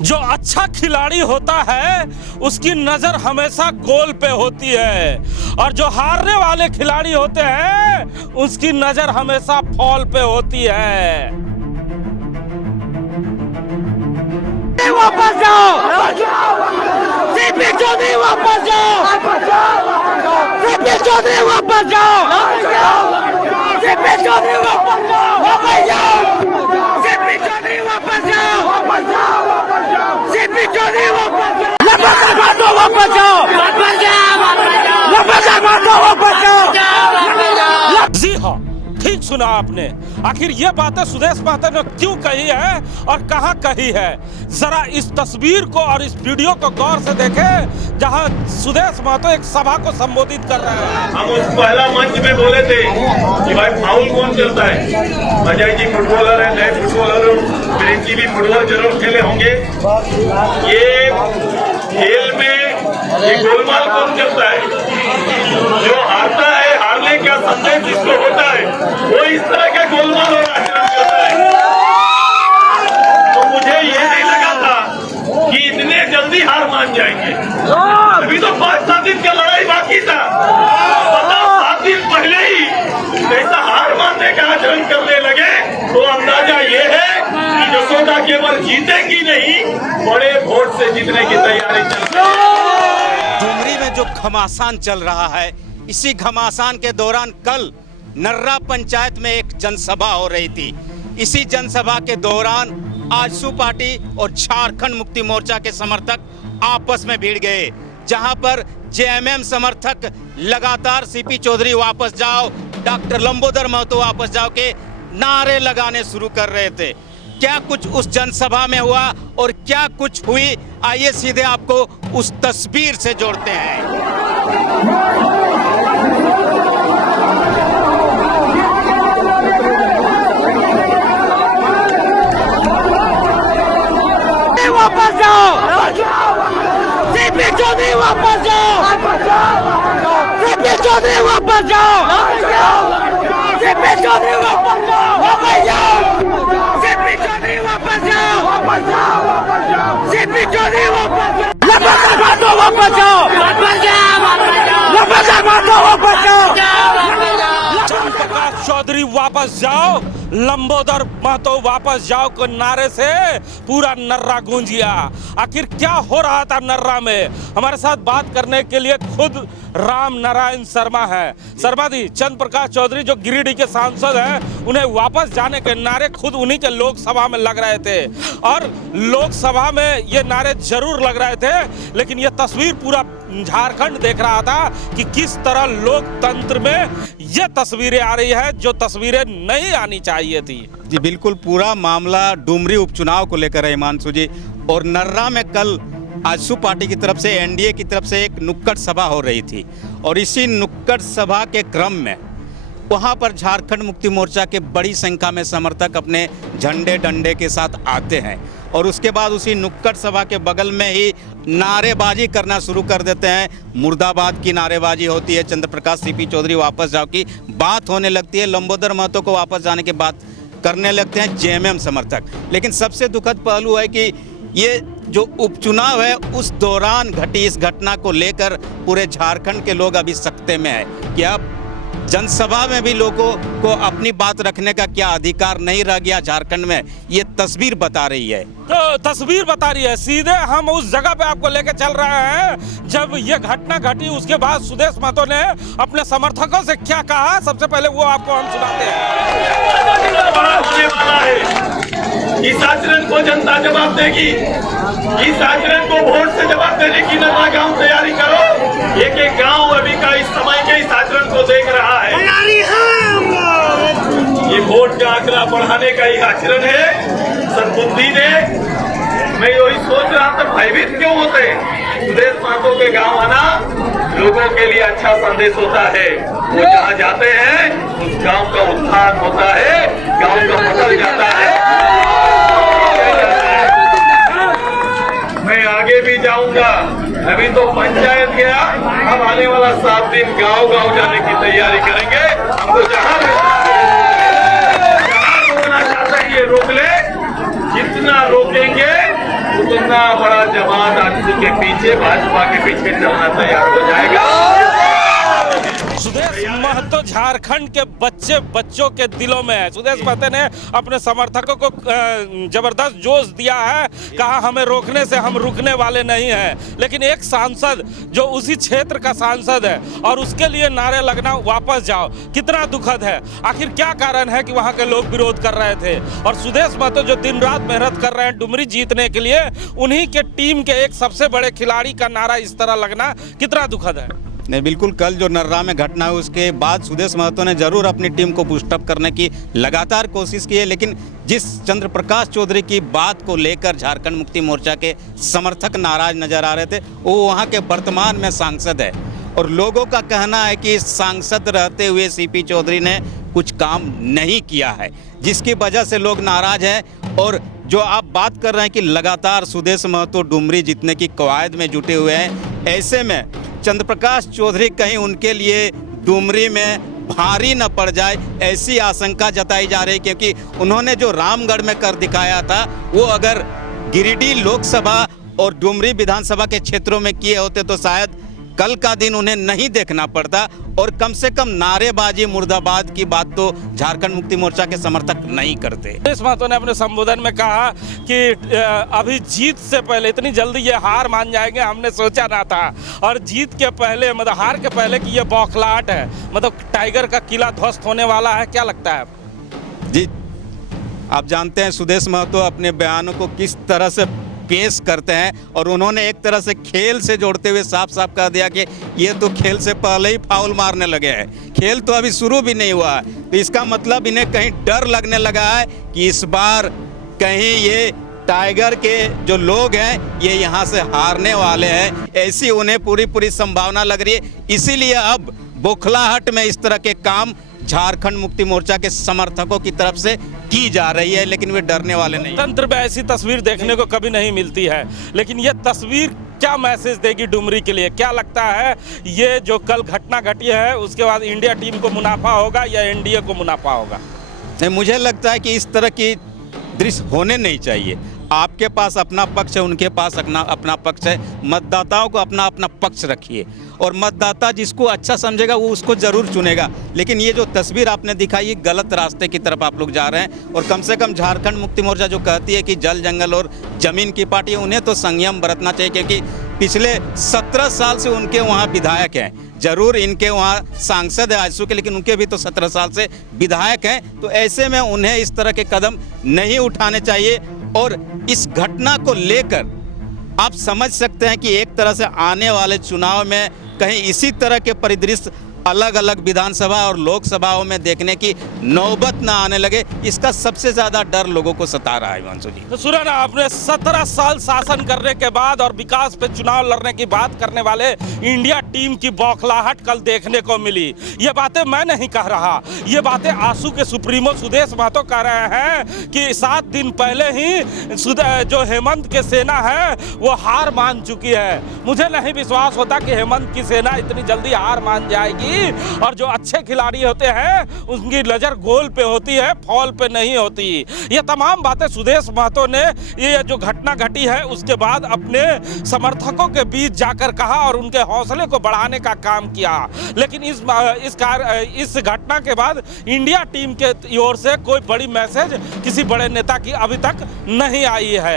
जो अच्छा खिलाड़ी होता है उसकी नजर हमेशा गोल पे होती है और जो हारने वाले खिलाड़ी होते हैं उसकी नजर हमेशा फॉल पे होती है। वापस जाओ, सीपी चौधरी वापस जाओ, सीपी चौधरी वापस जाओ, सीपी चौधरी वापस जाओ, वापस जाओ, सीपी चौधरी वापस जाओ, सीपी चौधरी वापस जाओ, लंबा मातो वापस जाओ, लंबा मातो वापस जाओ। जी हाँ, ठीक सुना आपने। आखिर ये बातें सुदेश महतो ने क्यों कही है और कहां कही है, जरा इस तस्वीर को और इस वीडियो को गौर से देखें जहां सुदेश महतो एक सभा को संबोधित कर रहे हैं। हम उस पहला मंच में बोले थे कि भाई फाउल कौन करता है। अजय जी फुटबॉलर है, नए फुटबॉलर, प्रिंसी भी फुटबॉल जरूर खेले होंगे। ये खेल में ये गोलमाल कौन करता है? जो हारता है, हारने का संदेश जिसको होता है वो इस तरह का गोलमाल और आचरण करता है। तो मुझे ये नहीं लगा था कि इतने जल्दी हार मान जाएंगे। अभी तो 5-7 दिन का लड़ाई बाकी था। 7 दिन पहले ही ऐसा हार मानने का आचरण करने लगे तो अंदाजा ये है कि जसोदा केवल जीतेगी नहीं, बड़े वोट से जीतने की तैयारी चल रही है। डुमरी में जो घमासान चल रहा है, इसी घमासान के दौरान कल नर्रा पंचायत में एक जनसभा हो रही थी। इसी जनसभा के दौरान आजसू पार्टी और झारखंड मुक्ति मोर्चा के समर्थक आपस में भिड़ गए, जहां पर जेएमएम समर्थक लगातार सीपी चौधरी वापस जाओ, डॉक्टर लंबोदर महतो वापस जाओ के नारे लगाने शुरू कर रहे थे। क्या कुछ उस जनसभा में हुआ और क्या कुछ हुई, आइए सीधे आपको उस तस्वीर से जोड़ते हैं। वापस जाओ, सीपी चौधरी वापस जाओ, सीपी चौधरी वापस जाओ, सीपी चौधरी वापस जाओ, वापस जाओ, सीपी चौधरी वापस जाओ, सीपी चौधरी वापस जाओ, लंबा मातो वापस जाओ, लंबा मातो वापस जाओ, चंद्रप्रकाश चौधरी वापस जाओ, लंबोदर महतो वापस जाओ को नारे से पूरा नर्रा गूंज गया। आखिर क्या हो रहा था नर्रा में, हमारे साथ बात करने के लिए खुद राम नारायण शर्मा है। शर्मा जी, चंद्रप्रकाश चौधरी जो गिरिडीह के सांसद हैं, उन्हें वापस जाने के नारे खुद उन्हीं के लोकसभा में लग रहे थे और लोकसभा में ये नारे जरूर लग रहे थे, लेकिन ये तस्वीर पूरा झारखंड देख रहा था कि किस तरह लोकतंत्र में ये तस्वीरें आ रही है जो तस्वीरें नहीं आनी चाहिए थी। जी बिल्कुल, पूरा मामला डुमरी उपचुनाव को लेकर है हिमांशु जी। और नर्रा में कल आजसू पार्टी की तरफ से, एनडीए की तरफ से एक नुक्कड़ सभा हो रही थी और इसी नुक्कड़ सभा के क्रम में वहाँ पर झारखंड मुक्ति मोर्चा के बड़ी संख्या में समर्थक अपने झंडे डंडे के साथ आते हैं और उसके बाद उसी नुक्कड़ सभा के बगल में ही नारेबाजी करना शुरू कर देते हैं। मुर्दाबाद की नारेबाजी होती है, चंद्रप्रकाश सीपी चौधरी वापस जाओ की बात होने लगती है, लंबोदर महतो को वापस जाने की बात करने लगते हैं जेएमएम समर्थक। लेकिन सबसे दुखद पहलू है कि ये जो उपचुनाव है उस दौरान घटी इस घटना को लेकर पूरे झारखंड के लोग अभी सख्ते में है कि अब जनसभा में भी लोगों को अपनी बात रखने का क्या अधिकार नहीं रह गया झारखंड में, ये तस्वीर बता रही है। तो तस्वीर बता रही है, सीधे हम उस जगह पे आपको लेके चल रहे हैं जब ये घटना घटी। उसके बाद सुदेश महतो ने अपने समर्थकों से क्या कहा, सबसे पहले वो आपको हम सुनाते हैं। बड़ा होने वाला है, इस आचरण को जनता जवाब देगी, इस आचरण को वोट से जवाब देने की नर्रा गांव तैयारी करो। एक एक गांव अभी का इस समय के इस आचरण को देख रहा है। ये वोट का आंकड़ा बढ़ाने का ही आचरण है। सद्बुद्धि ने, मैं यही सोच रहा था भयभीत क्यों होते हैं। सुदेश महतो के गांव आना लोगों के लिए अच्छा संदेश होता है। वो जहाँ जाते हैं उस गांव का उद्धार होता है, गांव का बदल जाता है। मैं आगे भी जाऊंगा, अभी तो पंचायत गया, अब आने वाला 7 दिन गांव गांव जाने की तैयारी करेंगे। हमको जहाँ रोकना चाहते हैं ये रोक ले, जितना रोकेंगे कितना बड़ा जमात आजसू के पीछे, भाजपा के पीछे चलना तैयार हो जाएगा। सुदेश महतो झारखंड के बच्चों के दिलों में है। सुदेश महतो ने अपने समर्थकों को जबरदस्त जोश दिया है, कहा हमें रोकने से हम रुकने वाले नहीं हैं। लेकिन एक सांसद जो उसी क्षेत्र का सांसद है और उसके लिए नारे लगना वापस जाओ, कितना दुखद है। आखिर क्या कारण है कि वहां के लोग विरोध कर रहे थे और सुदेश महतो जो दिन रात मेहनत कर रहे हैं डुमरी जीतने के लिए, उन्हीं के टीम के एक सबसे बड़े खिलाड़ी का नारा इस तरह लगना कितना दुखद है। नहीं, बिल्कुल। कल जो नर्रा में घटना हुई उसके बाद सुदेश महतो ने जरूर अपनी टीम को बूस्टअप करने की लगातार कोशिश की है, लेकिन जिस चंद्र प्रकाश चौधरी की बात को लेकर झारखंड मुक्ति मोर्चा के समर्थक नाराज नजर आ रहे थे, वो वहाँ के वर्तमान में सांसद है और लोगों का कहना है कि सांसद रहते हुए सीपी चौधरी ने कुछ काम नहीं किया है, जिसकी वजह से लोग नाराज हैं। और जो आप बात कर रहे हैं कि लगातार सुदेश महतो डुमरी जीतने की कवायद में जुटे हुए हैं, ऐसे में चंद्र प्रकाश चौधरी कहीं उनके लिए डुमरी में भारी न पड़ जाए, ऐसी आशंका जताई जा रही, क्योंकि उन्होंने जो रामगढ़ में कर दिखाया था वो अगर गिरिडीह लोकसभा और डुमरी विधानसभा के क्षेत्रों में किए होते तो शायद कल का दिन उन्हें नहीं देखना पड़ता और कम से कम नारेबाजी मुर्दाबाद की बात तो झारखंड मुक्ति मोर्चा के समर्थक नहीं करते। सुदेश महतो ने अपने संबोधन में कहा कि अभी जीत से पहले इतनी जल्दी ये हार मान जाएंगे हमने सोचा ना था, और जीत के पहले मतलब हार के पहले की ये बौखलाहट है, मतलब टाइगर का किला ध्वस्त होने वाला है। क्या लगता है जी? आप जानते हैं सुदेश महतो अपने बयानों को किस तरह से पेश करते हैं और उन्होंने एक तरह से खेल से जोड़ते हुए साफ साफ कह दिया कि ये तो खेल से पहले ही फाउल मारने लगे हैं, खेल तो अभी शुरू भी नहीं हुआ है। तो इसका मतलब इन्हें कहीं डर लगने लगा है कि इस बार कहीं ये टाइगर के जो लोग हैं ये यहाँ से हारने वाले हैं, ऐसी उन्हें पूरी संभावना लग रही है। इसीलिए अब बौखलाहट में इस तरह के काम झारखंड मुक्ति मोर्चा के समर्थकों की तरफ से की जा रही है, लेकिन वे डरने वाले नहीं। तंत्र में ऐसी तस्वीर देखने को कभी नहीं मिलती है, लेकिन ये तस्वीर क्या मैसेज देगी डुमरी के लिए? क्या लगता है ये जो कल घटना घटी है उसके बाद इंडिया टीम को मुनाफा होगा या एनडीए को मुनाफा होगा? नहीं, मुझे लगता है कि इस तरह की दृश्य होने नहीं चाहिए। आपके पास अपना पक्ष है, उनके पास अपना पक्ष है। मतदाताओं को अपना पक्ष रखिए और मतदाता जिसको अच्छा समझेगा वो उसको जरूर चुनेगा। लेकिन ये जो तस्वीर आपने दिखाई, गलत रास्ते की तरफ आप लोग जा रहे हैं। और कम से कम झारखंड मुक्ति मोर्चा जो कहती है कि जल जंगल और जमीन की पार्टी, उन्हें तो संयम बरतना चाहिए, क्योंकि पिछले 17 साल से उनके वहाँ विधायक हैं। जरूर इनके वहाँ सांसद है आजसू के, लेकिन उनके भी तो 17 साल से विधायक हैं। तो ऐसे में उन्हें इस तरह के कदम नहीं उठाने चाहिए। और इस घटना को लेकर आप समझ सकते हैं कि एक तरह से आने वाले चुनाव में कहीं इसी तरह के परिदृश्य अलग अलग विधानसभा और लोकसभाओं में देखने की नौबत ना आने लगे, इसका सबसे ज्यादा डर लोगों को सता रहा है। हिमांशु जी, तो सुना ना आपने, 17 साल शासन करने के बाद और विकास पे चुनाव लड़ने की बात करने वाले इंडिया टीम की बौखलाहट कल देखने को मिली। ये बातें मैं नहीं कह रहा, ये बातें आजसू के सुप्रीमो सुदेश महतो कह रहे हैं कि 7 दिन पहले ही जो हेमंत की सेना है वो हार मान चुकी है। मुझे नहीं विश्वास होता कि हेमंत की सेना इतनी जल्दी हार मान जाएगी, और जो अच्छे खिलाड़ी होते हैं उनकी नजर गोल पे होती है, फॉल पे नहीं होती। ये तमाम बातें सुदेश महतो ने ये जो घटना घटी है उसके बाद अपने समर्थकों के बीच जाकर कहा और उनके हौसले को बढ़ाने का काम किया। लेकिन इस घटना के बाद इंडिया टीम के ओर से कोई बड़ी मैसेज किसी बड़े नेता की अभी तक नहीं आई है।